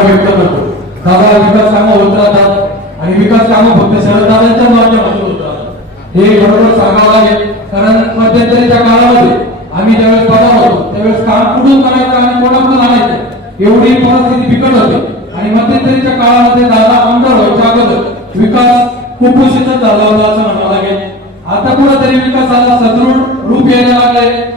आभार व्यक्त करतो. दादा विकास कामं होत राहतात आणि विकास कामं फक्त शरददादांच्या माध्यमातून होत राहतात हे बरोबर सांगावं लागेल. कारण मध्यंतरीच्या काळामध्ये आम्ही ज्यावेळेस पदावर होतो त्यावेळेस काम कुठून करायचं आणि कोणाकडून आणायचं एवढी परिस्थिती बिकट होती. आणि मध्यंतरीच्या काळामध्ये दादा आमदार व्हायच्या अगोदर विकास कुपोषितच झाला होता असं म्हणावं लागेल. आता कुठेतरी विकासाला सदृढ रूप यायला लागलंय.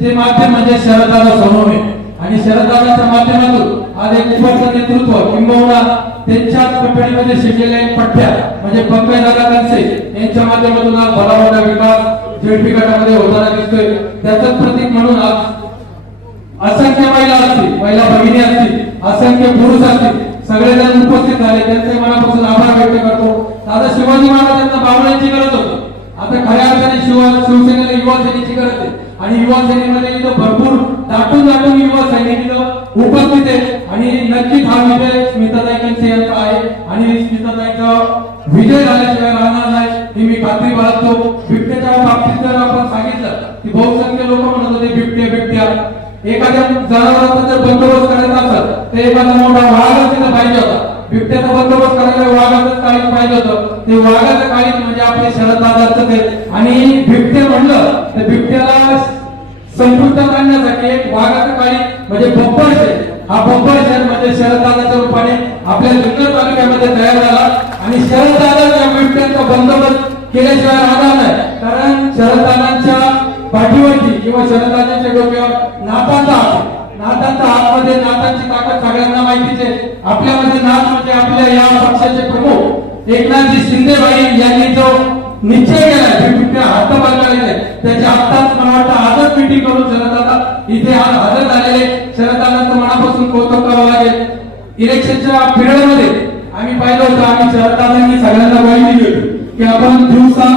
ते माध्यम म्हणजे शरददादा सोनवणे आणि शरददादाच्या माध्यमातून आज एक उपरचं नेतृत्व किंबहुना त्यांच्याच पठडीमध्ये शिकलेले पठ्या म्हणजे पंकजदादा कनसे यांच्या माध्यमातून आज भला मोठा विकास जेडपी गटामध्ये होताना दिसतोय. त्याचंच प्रतीक म्हणून आज असंख्य महिला असतील, महिला भगिनी असतील, असंख्य पुरुष असतील, सगळेजण उपस्थित झाले. त्यांचे मनापासून आभार व्यक्त करतो. दादा शिवाजी महाराजांना बावळ्यांची गरज होती. आता खऱ्या अर्थाने शिवसेनेला युवा सेनेची गरज आहे आणि युवा सेनेमध्ये इथं भरपूर दाटून युवा सैनिक इथं उपस्थित आहे आणि नक्कीच हा विजय स्मिताताई कनसे यांचा आहे आणि स्मिताताईचा विजय झाल्याशिवाय राहणार नाही ही मी खात्री बाळगतो. बिबट्याच्या बाबतीत जर आपण सांगितलं की बहुसंख्य लोक म्हणत होते बिबट्या एखाद्या जनावरांचा जर बंदोबस्त करायचा असेल तर एखादा मोठा वाघच तिथं पाहिजे होता. बिबट्याचा बंदोबस्त करायला वाघाचंच काळीज पाहिजे होतं. ते वाघाचं काळीज म्हणजे आपले शरददादाच आहे आणि बिबटे म्हणलं तर बिबट्याला संपुष्टात आणण्यासाठी एक वाघाचं काळीज म्हणजे बब्बर शहर. हा बब्बर शहर म्हणजे शरददादाच्या रूपाने आपल्या जुन्नर तालुक्यामध्ये तयार झाला आणि शरददादाच्या बिबट्यांचा बंदोबस्त केल्याशिवाय राहणार नाही. कारण शरददादांच्या पाठीवरची किंवा शरददादांच्या डोक्यावर नातांचा हात मध्ये नातांची ताकद सगळ्यांना माहितीच आहे. आपल्यामध्ये नाथ म्हणजे आपल्या या पक्षाचे प्रमुख एकनाथजी शिंदे भाई यांनी जो निश्चय केलाय बिबट्या हद्दपार करायचे त्याच्या आत्ताच मला वाटतं आजच मीटिंग करून शरददादा इथे आज हजर झालेले शरददादांचं मनापासून कौतुक करावं लागेल. इलेक्शनच्या पिरियड मध्ये आम्ही पाहिलं होतं आम्ही शरददादांनी सगळ्यांना ग्वाही दिली होती की आपण दिवसा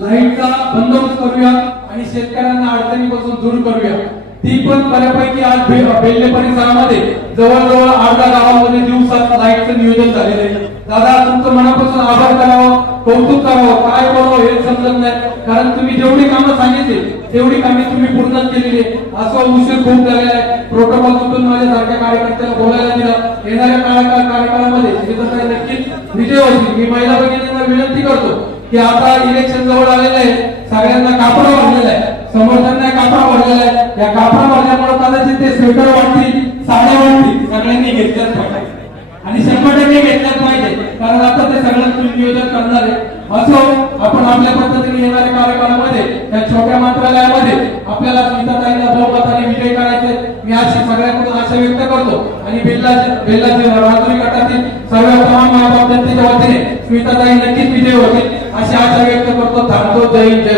लाईटचा बंदोबस्त करूया आणि शेतकऱ्यांना अडचणीपासून दूर करूया. ती पण बऱ्यापैकी आज बेल्ले परिसरामध्ये जवळजवळ 8 गावांमध्ये दिवसात लाईटचं नियोजन झालेलं आहे. दादा तुमचं मनापासून आभार करावं, कौतुक करावं, काय करावं हे समजत नाही. कारण तुम्ही जेवढी कामं सांगितली तेवढी कामे तुम्ही पूर्ण केलेली आहे. असं उशीर खूप झालेला आहे. प्रोटोकॉल तुटून माझ्यासारख्या कार्यकर्त्याला बोलायला दिलं. येणाऱ्या कार्यकाळामध्ये नक्कीच विजय होईल. मी महिला भगिनींना विनंती करतो की आता इलेक्शन जवळ आलेलं आहे. सगळ्यांना कापडा भरलेला आहे, समर्थांना कापडा भरलेला आहे. या कापडा भरल्यामुळे कदाचित ते स्वेटर वाटतील, साड्या वाटतील, सगळ्यांनी घेतल्याच पाहिजे आणि 100% घेतल्याच पाहिजे. कारण आता ते सगळ्यांचं नियोजन करणार आहे. असो आपण आपल्या पद्धतीने येणाऱ्या कार्यकाळामध्ये त्या छोट्या मंत्रालयामध्ये आपल्याला स्मिताताईंना बहुमताने विजय करायचे मी अशी सगळ्यांकडून आशा व्यक्त करतो आणि बेल्लाचे राजुरी गटातील सर्व तमाम जनतेच्या वतीने स्मिताताई नक्कीच विजय होतील अशी आशा व्यक्त करतो. थांबतो. जय हिंद.